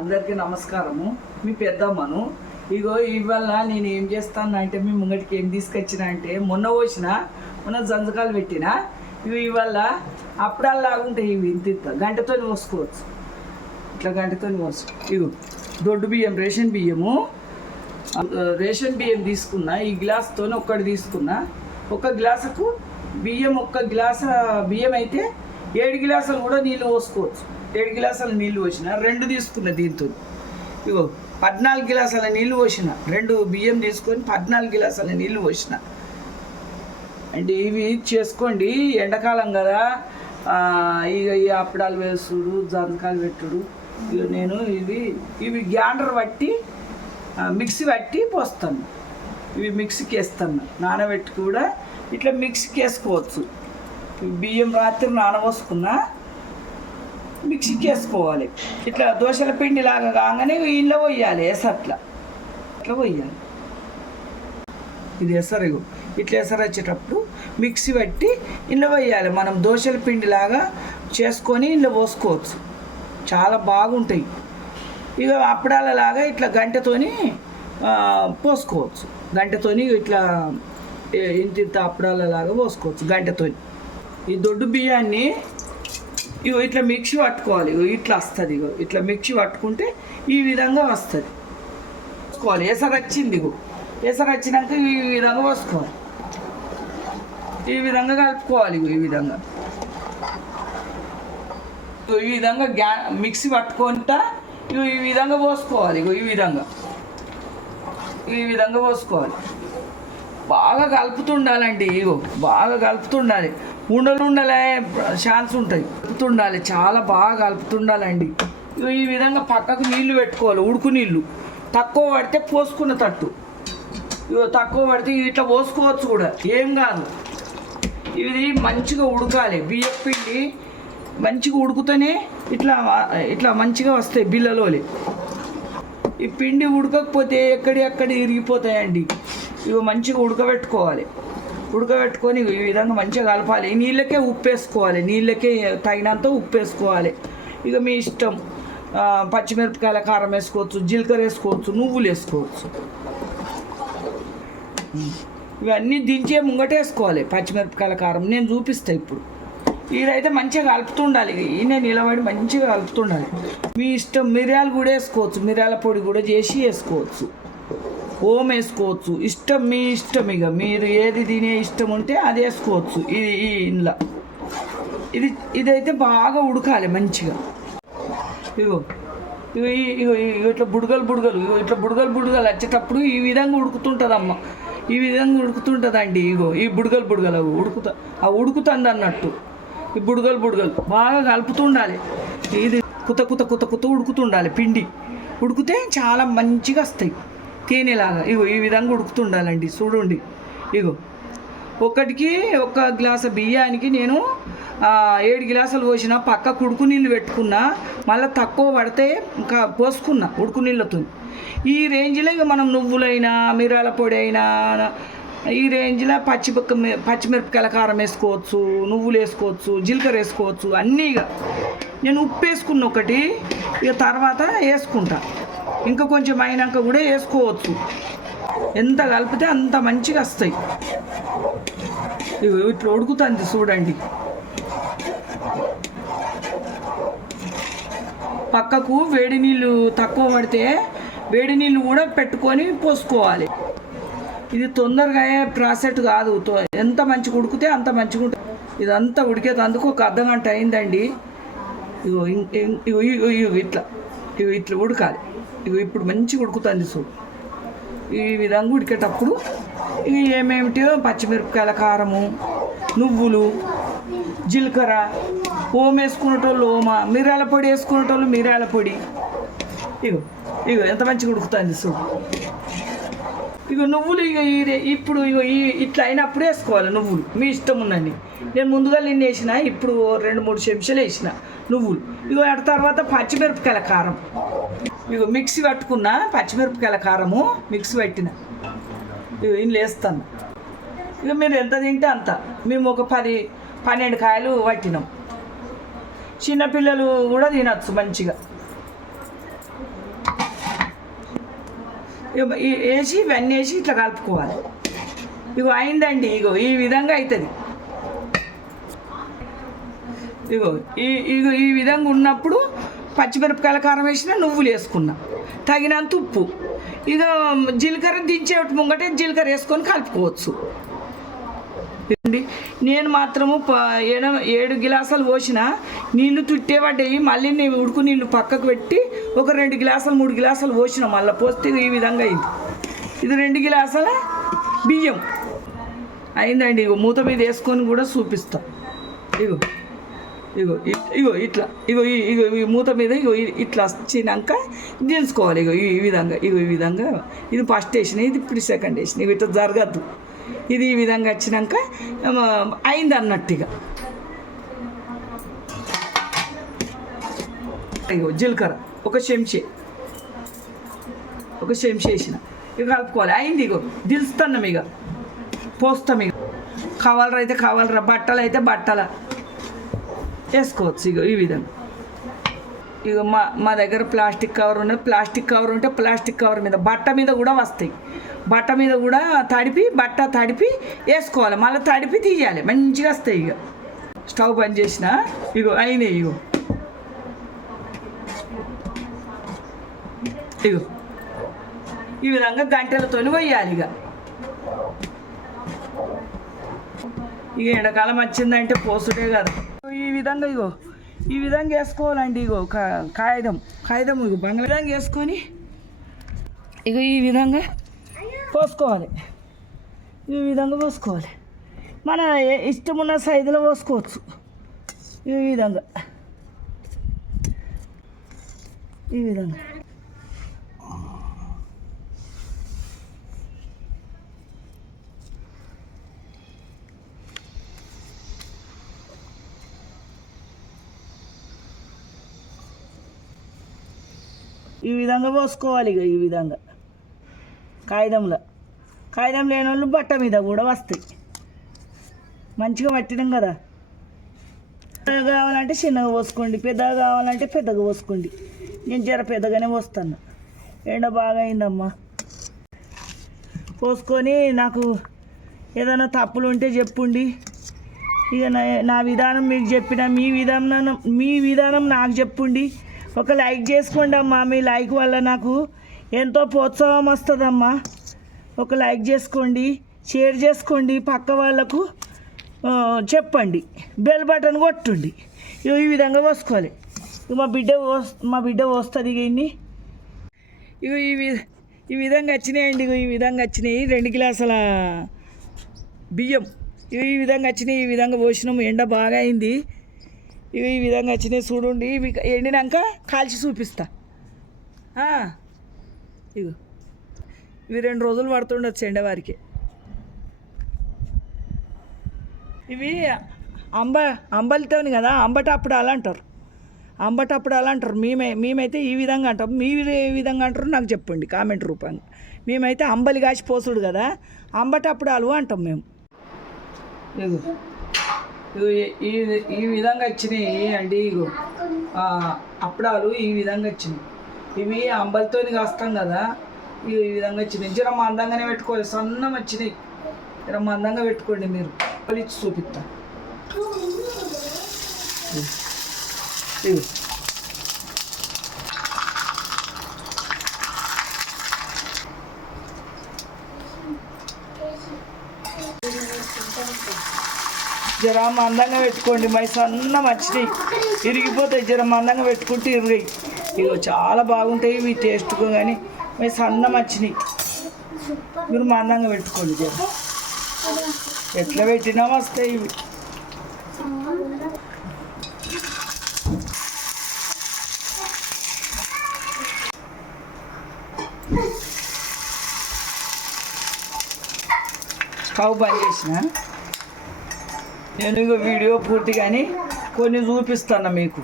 అందరికీ నమస్కారము. మీ పెద్దమ్మను ఇగో ఇవాళ నేను ఏం చేస్తాను అంటే మీ ముంగటికి ఏం తీసుకొచ్చిన అంటే మొన్న పోసిన మొన్న జంజకాలు పెట్టిన ఇవి ఇవాళ అప్పుడల్లాగుంటాయి ఇవి ఇంత ఇంత. గంటతో పోసుకోవచ్చు. ఇట్లా గంటతో మోసు ఇగో దొడ్డు బియ్యం రేషన్ బియ్యము. రేషన్ బియ్యం తీసుకున్నా ఈ గ్లాస్తో ఒక్కటి తీసుకున్నా ఒక గ్లాసుకు బియ్యం ఒక్క గ్లాస్ బియ్యం అయితే ఏడు గ్లాసులు కూడా నీళ్ళు పోసుకోవచ్చు. ఏడు గ్లాసులు నీళ్ళు పోసిన రెండు తీసుకున్న దీంతో. ఇగో పద్నాలుగు గిలాసాల నీళ్ళు పోసిన రెండు బియ్యం తీసుకొని పద్నాలుగు గిలాసాల నీళ్ళు పోసిన. అంటే ఇవి చేసుకోండి ఎండాకాలం కదా ఇక ఈ అప్పడాలు వేసుడు జంతకాలు పెట్టుడు ఇక నేను ఇవి ఇవి గ్యాండర్ పట్టి మిక్సీ పట్టి పోస్తాను. ఇవి మిక్సీకి వేస్తాను నానబెట్టి కూడా ఇట్లా మిక్సీకి వేసుకోవచ్చు. బియ్యం రాత్రి నానబోసుకున్నా మిక్సీకి వేసుకోవాలి ఇట్లా దోశల పిండి లాగా కాగానే ఇంట్లో పోయాలి ఎసట్లా ఇట్లా పోయాలి. ఇది ఎసరు ఇగో. ఇట్లా ఎసరు వచ్చేటప్పుడు మిక్సీ పట్టి ఇంట్లో వేయాలి మనం దోశల పిండిలాగా చేసుకొని ఇంట్లో పోసుకోవచ్చు. చాలా బాగుంటాయి. ఇక అప్పడాలలాగా ఇట్లా గంటతోని పోసుకోవచ్చు. గంటతోని ఇట్లా ఇంత ఇంత అప్పడాలలాగా పోసుకోవచ్చు గంటతోని. ఈ దొడ్డు బియ్యాన్ని ఇగో ఇట్లా మిక్సీ పట్టుకోవాలి. ఇగో ఇట్లా వస్తుంది ఇగో. ఇట్లా మిక్సీ పట్టుకుంటే ఈ విధంగా వస్తుంది. పోసుకోవాలి. ఎసరు వచ్చింది ఇగో. ఎసరు వచ్చినాక ఈ విధంగా పోసుకోవాలి. ఈ విధంగా కలుపుకోవాలి ఇగో ఈ విధంగా. ఈ విధంగా గ్యా మిక్సీ పట్టుకుంటా ఇగో ఈ విధంగా పోసుకోవాలి ఇగో ఈ విధంగా. ఈ విధంగా పోసుకోవాలి. బాగా కలుపుతుండాలండి ఇగో. బాగా కలుపుతుండాలి. ఉండలు ఉండలే ఛాన్స్ ఉంటాయి కలుపుతుండాలి చాలా బాగా కలుపుతుండాలండి. ఈ విధంగా పక్కకు నీళ్ళు పెట్టుకోవాలి ఉడుకు నీళ్ళు. తక్కువ పడితే పోసుకున్న తట్టు. తక్కువ పడితే ఇట్లా పోసుకోవచ్చు కూడా ఏం కాదు. ఇది మంచిగా ఉడకాలి బియ్యం పిండి మంచిగా ఉడుకుతూనే ఇట్లా ఇట్లా మంచిగా వస్తాయి బిల్లలోలి ఈ పిండి ఉడకకపోతే ఎక్కడి అక్కడ ఇరిగిపోతాయండి. ఇవి మంచిగా ఉడకబెట్టుకోవాలి. ఉడకబెట్టుకొని ఈ విధంగా మంచిగా కలపాలి. నీళ్ళకే ఉప్పు వేసుకోవాలి నీళ్ళకే తగినంత ఉప్పు వేసుకోవాలి ఇక మీ ఇష్టం. పచ్చిమిరపకాయల కారం వేసుకోవచ్చు జీలకర్ర వేసుకోవచ్చు నువ్వులు వేసుకోవచ్చు. ఇవన్నీ దించే ముంగట వేసుకోవాలి పచ్చిమిరపకాయల కారం. నేను చూపిస్తా ఇప్పుడు. ఇదైతే మంచిగా కలుపుతుండాలి. ఈయన నిలబడి మంచిగా కలుపుతుండాలి. మీ ఇష్టం మిరియాలు కూడా వేసుకోవచ్చు. మిరియాల పొడి కూడా చేసి వేసుకోవచ్చు. ఓం వేసుకోవచ్చు ఇష్టం మీ ఇష్టం ఇక మీరు ఏది తినే ఇష్టం ఉంటే అది వేసుకోవచ్చు. ఇది ఈ ఇంట్లో ఇది ఇదైతే బాగా ఉడకాలి మంచిగా. ఇగో. ఇగో ఈ- ఇగో ఇగో ఇట్లా బుడగలు బుడగలు. ఇగో ఇట్లా బుడగలు బుడగలు వచ్చేటప్పుడు ఈ విధంగా ఉడుకుతుంటుందమ్మ. ఈ విధంగా ఉడుకుతుంటుందండి ఇగో. ఈ బుడగలు బుడగలు అవి ఉడుకుతా ఆ ఉడుకుతుంది అన్నట్టు ఈ బుడగలు బుడగలు. బాగా కలుపుతుండాలి. ఇది కుత కుత కుత కుత ఉడుకుతుండాలి పిండి. ఉడికితే చాలా మంచిగా వస్తాయి. తేనెలాగా ఇగో ఈ విధంగా ఉడుకుతుండాలండి చూడండి. ఇగో ఒకటికి ఒక గ్లాసు బియ్యానికి నేను ఏడు గ్లాసులు పోసిన పక్క ఉడుకు నీళ్ళు పెట్టుకున్నా మళ్ళీ తక్కువ పడితే ఇంకా పోసుకున్నా ఉడుకు నీళ్ళతో ఈ రేంజ్లో ఇక మనం నువ్వులైనా మిరాల పొడి అయినా ఈ రేంజ్లో పచ్చిపక్క పచ్చిమిరపకాయల కారం వేసుకోవచ్చు నువ్వులు వేసుకోవచ్చు జీలకర్ర వేసుకోవచ్చు అన్నీ ఇక నేను ఉప్పు వేసుకున్న ఒకటి ఇక తర్వాత వేసుకుంటా. ఇంకా కొంచెం అయినాక కూడా వేసుకోవచ్చు. ఎంత కలిపితే అంత మంచిగా వస్తాయి. ఇవి ఇట్లా ఉడుకుతుంది చూడండి. పక్కకు వేడి నీళ్ళు తక్కువ పడితే వేడి నీళ్ళు కూడా పెట్టుకొని పోసుకోవాలి. ఇది తొందరగా అయ్యే ప్రాసెట్ కాదు. ఎంత మంచిగా ఉడికితే అంత మంచిగా ఉంటుంది ఇదంతా ఉడికేటందుకు ఒక అర్ధ గంట అయిందండి. ఇగో ఇగో ఇగో ఇట్లా ఇగో ఇట్లా ఉడకాలి. ఇగో ఇప్పుడు మంచిగా ఉడుకుతుంది చూడు. ఈ విధంగా ఉడికేటప్పుడు ఇవి ఏమేమిటో? పచ్చిమిరపకాయల కారము నువ్వులు జీలకర్ర ఓం వేసుకునేటోళ్ళు ఓమ మిరియాల పొడి వేసుకునేటోళ్ళు మిరియాల పొడి. ఇగో ఇగో ఎంత మంచిగా ఉడుకుతుంది చూడు. ఇగో నువ్వులు ఇగో ఇది ఇప్పుడు ఇగో ఈ ఇట్లా అయినప్పుడు వేసుకోవాలి నువ్వులు. మీ ఇష్టం ఉందండి నేను ముందుగా నిన్న వేసిన ఇప్పుడు రెండు మూడు చెంచాలు వేసిన. నువ్వులు ఇగో అటు తర్వాత పచ్చిమిరపకాయల కారం. ఇగో మిక్సీ పట్టుకున్న పచ్చిమిరపకాయల కారము మిక్సీ పట్టిన. ఇగో వేస్తాను ఇక మీరు ఎంత తింటే అంత. మేము ఒక పది పన్నెండు కాయలు పట్టినాం. చిన్నపిల్లలు కూడా తినచ్చు మంచిగా. వేసి ఇవన్నీ వేసి ఇట్లా కలుపుకోవాలి. ఇగో అయిందండి ఇగో. ఈ విధంగా అవుతుంది ఇగో ఈ ఇగో ఈ విధంగా ఉన్నప్పుడు పచ్చిమిరపకాయల కారం వేసిన నువ్వులు వేసుకున్నా. తగినంత ఉప్పు. ఇక జీలకర్ర దించే ముంగటే జీలకర్ర వేసుకొని కలుపుకోవచ్చు. నేను మాత్రము ప- ఏడు ఏడు గిలాసాలు పోసిన నీళ్ళు తుట్టేపడ్డాయి మళ్ళీ నేను ఉడుకు నీళ్ళు పక్కకు పెట్టి ఒక రెండు గిలాసాలు మూడు గిలాసాలు పోసిన మళ్ళీ పోస్తే ఈ విధంగా అయింది. ఇది రెండు గిలాసాల బియ్యం. అయిందండి ఇగో మూత మీద వేసుకొని కూడా చూపిస్తాం. ఇగో. ఇగో ఇగో ఇట్లా ఇగో ఇగో ఈ మూత మీద ఇగో ఇట్లా వచ్చినాక దించుకోవాలి ఇగో ఈ విధంగా ఇగో ఈ విధంగా. ఇది ఫస్ట్ వేసిన ఇది ఇప్పుడు సెకండ్ వేసిన ఇవి ఇట్లా జరగద్దు. ఇది ఈ విధంగా వచ్చినాక అయింది అన్నట్టుగా. ఇగో జీలకర్ర ఒక చెంచే. ఒక చెంచే వేసిన. ఇక కలుపుకోవాలి. అయింది ఇగో. దిల్చుతున్నాం ఇక పోస్తాం ఇక కావాలరా అయితే కావాలరా. బట్టలు అయితే బట్టల. వేసుకోవచ్చు. ఇగో ఈ విధంగా. ఇక మా మా దగ్గర ప్లాస్టిక్ కవర్ ఉన్నది ప్లాస్టిక్ కవర్ ఉంటే ప్లాస్టిక్ కవర్ మీద బట్ట మీద కూడా వస్తాయి. బట్ట మీద కూడా తడిపి బట్ట తడిపి వేసుకోవాలి. మళ్ళీ తడిపి తీయాలి. మంచిగా వస్తాయి ఇక స్టవ్ బంద్ చేసిన ఇగో అయినాయి ఇగో. ఇగో. ఈ విధంగా గంటలతోని పోయాలి ఇక ఇక ఎండాకాలం వచ్చిందంటే పోసుడే కదా. ఈ విధంగా ఇగో ఈ విధంగా వేసుకోవాలండి ఇగో కా- కాగితం. కాగితం ఇగో బంగ్లా. విధంగా వేసుకొని ఇగో ఈ విధంగా పోసుకోవాలి. ఈ విధంగా పోసుకోవాలి. మన ఇష్టం ఉన్న సైజులో పోసుకోవచ్చు. ఈ విధంగా. ఈ విధంగా. ఈ విధంగా పోసుకోవాలి ఇక ఈ విధంగా. కాగితంలో. కాగితం లేని వాళ్ళు బట్ట మీద కూడా వస్తాయి. మంచిగా పట్టినాం కదా. చిన్నగా కావాలంటే చిన్నగా పోసుకోండి పెద్దగా కావాలంటే పెద్దగా పోసుకోండి. నేను జర పెద్దగానే పోస్తాను. ఎండ బాగా అయిందమ్మా. పోసుకొని నాకు ఏదైనా తప్పులు ఉంటే చెప్పుండి. ఇక నా నా విధానం మీకు చెప్పిన మీ విధానం మీ విధానం నాకు చెప్పుండి. ఒక లైక్ చేసుకోండి అమ్మా మీ లైక్ వల్ల నాకు ఎంతో ప్రోత్సాహం వస్తుందమ్మా. ఒక లైక్ చేసుకోండి షేర్ చేసుకోండి పక్క వాళ్ళకు చెప్పండి. బెల్ బటన్ కొట్టండి. ఇవి ఈ విధంగా పోసుకోవాలి మా బిడ్డ పోస్ మా బిడ్డ పోస్తుంది ఇవన్నీ ఇన్ని ఈ వి- ఈ విధంగా వచ్చినాయండి ఇగో ఈ విధంగా వచ్చినాయి. రెండు గ్లాసుల బియ్యం. ఇవి ఈ విధంగా వచ్చినాయి ఈ విధంగా పోసినాము. ఎండ బాగా అయింది. ఇవి ఈ విధంగా వచ్చినాయి చూడండి. ఇవి ఎండినాక కాల్చి చూపిస్తా. ఇగో. ఇవి రెండు రోజులు పడుతుండొచ్చు ఎండ వారికి. ఇవి అంబ అంబలితోని కదా అంబటప్పుడు అలా అంటారు. అంబటప్పుడు అలా అంటారు. మేమే మేమైతే ఈ విధంగా అంటాం. మీ ఏ విధంగా అంటారు నాకు చెప్పండి కామెంట్ రూపంగా. మేమైతే అంబలి కాసి పోసుడు కదా అంబటప్పుడాలు అంటాం మేము. ఈ- ఈ విధంగా వచ్చినాయి అండి ఇగో. అప్పడాలు ఈ విధంగా వచ్చినాయి. ఇవి అంబలితో కాస్తాం కదా ఇవి ఈ విధంగా వచ్చినాయి. జర మందంగానే పెట్టుకోవాలి సన్నం వచ్చినాయి. జర మందంగా పెట్టుకోండి మీరు. ఇచ్చి చూపిస్తా. ఇగో. జర మందంగా పెట్టుకోండి మరి సన్నం వచ్చినాయి ఇరిగిపోతాయి జర మందంగా పెట్టుకుంటే ఇరిగాయి ఇగో చాలా బాగుంటాయి ఇవి టేస్ట్గా కానీ మై సన్నం వచ్చినాయి మీరు మందంగా పెట్టుకోండి జర ఎట్లా పెట్టినా వస్తాయి ఇవి. స్టవ్ బంద్ చేసిన? నేను ఇక వీడియో పూర్తిగాని కొన్ని చూపిస్తాను మీకు.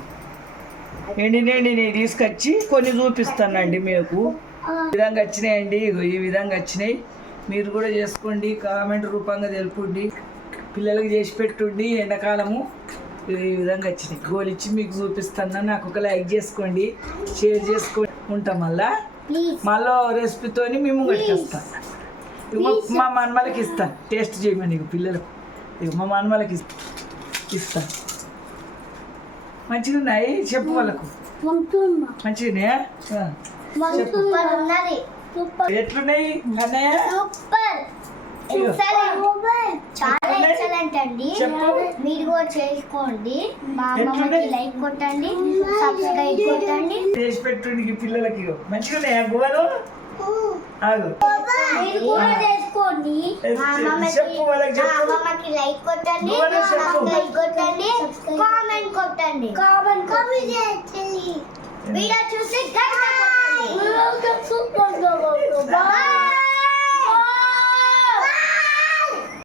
ఎండినండి నేను తీసుకొచ్చి కొన్ని చూపిస్తానండి మీకు. ఈ విధంగా వచ్చినాయండి ఈ విధంగా వచ్చినాయి. మీరు కూడా చేసుకోండి కామెంట్ రూపంగా తెలుపండి. పిల్లలకి చేసి పెట్టుండి ఎండాకాలము ఈ విధంగా వచ్చినాయి. గోలిచ్చి మీకు చూపిస్తాను. నాకు ఒక లైక్ చేసుకోండి షేర్ చేసుకోండి. ఉంటాం మళ్ళా? మళ్ళీ రెసిపీతోని మేము ఇక మా- మనమలకి ఇస్తాను. టేస్ట్ చేయమని పిల్లలకు. ఇక మా మనమలకి ఇస్తా. మంచిగా ఉన్నాయి? చెప్పు. వాళ్ళకు మంచిగానే సూపర్. ఎట్లున్నాయి? చాలా? ఎక్సలెంట్ అండి. మీరు కూడా చేసుకోండి. మా అమ్మమ్మకి ఎట్లున్నాయి? లైక్ కొట్టండి. సబ్స్క్రైబ్ కొట్టండి. చేసి పెట్టు నీకు పిల్లలకి. మంచిగా గువ్వలు ఆగు. మీరు కూడా చేసుకోండి. మా అమ్మమ్మకి చెప్పు వాళ్ళకి మా చెప్పు. అమ్మమ్మకి లైక్ కొట్టండి. సబ్స్క్రైబ్ కొట్టండి. కామెంట్ కొట్టండి. కామెంట్ కొట్టండి. వీడియో చూసి గంట కొట్టండి. బాయ్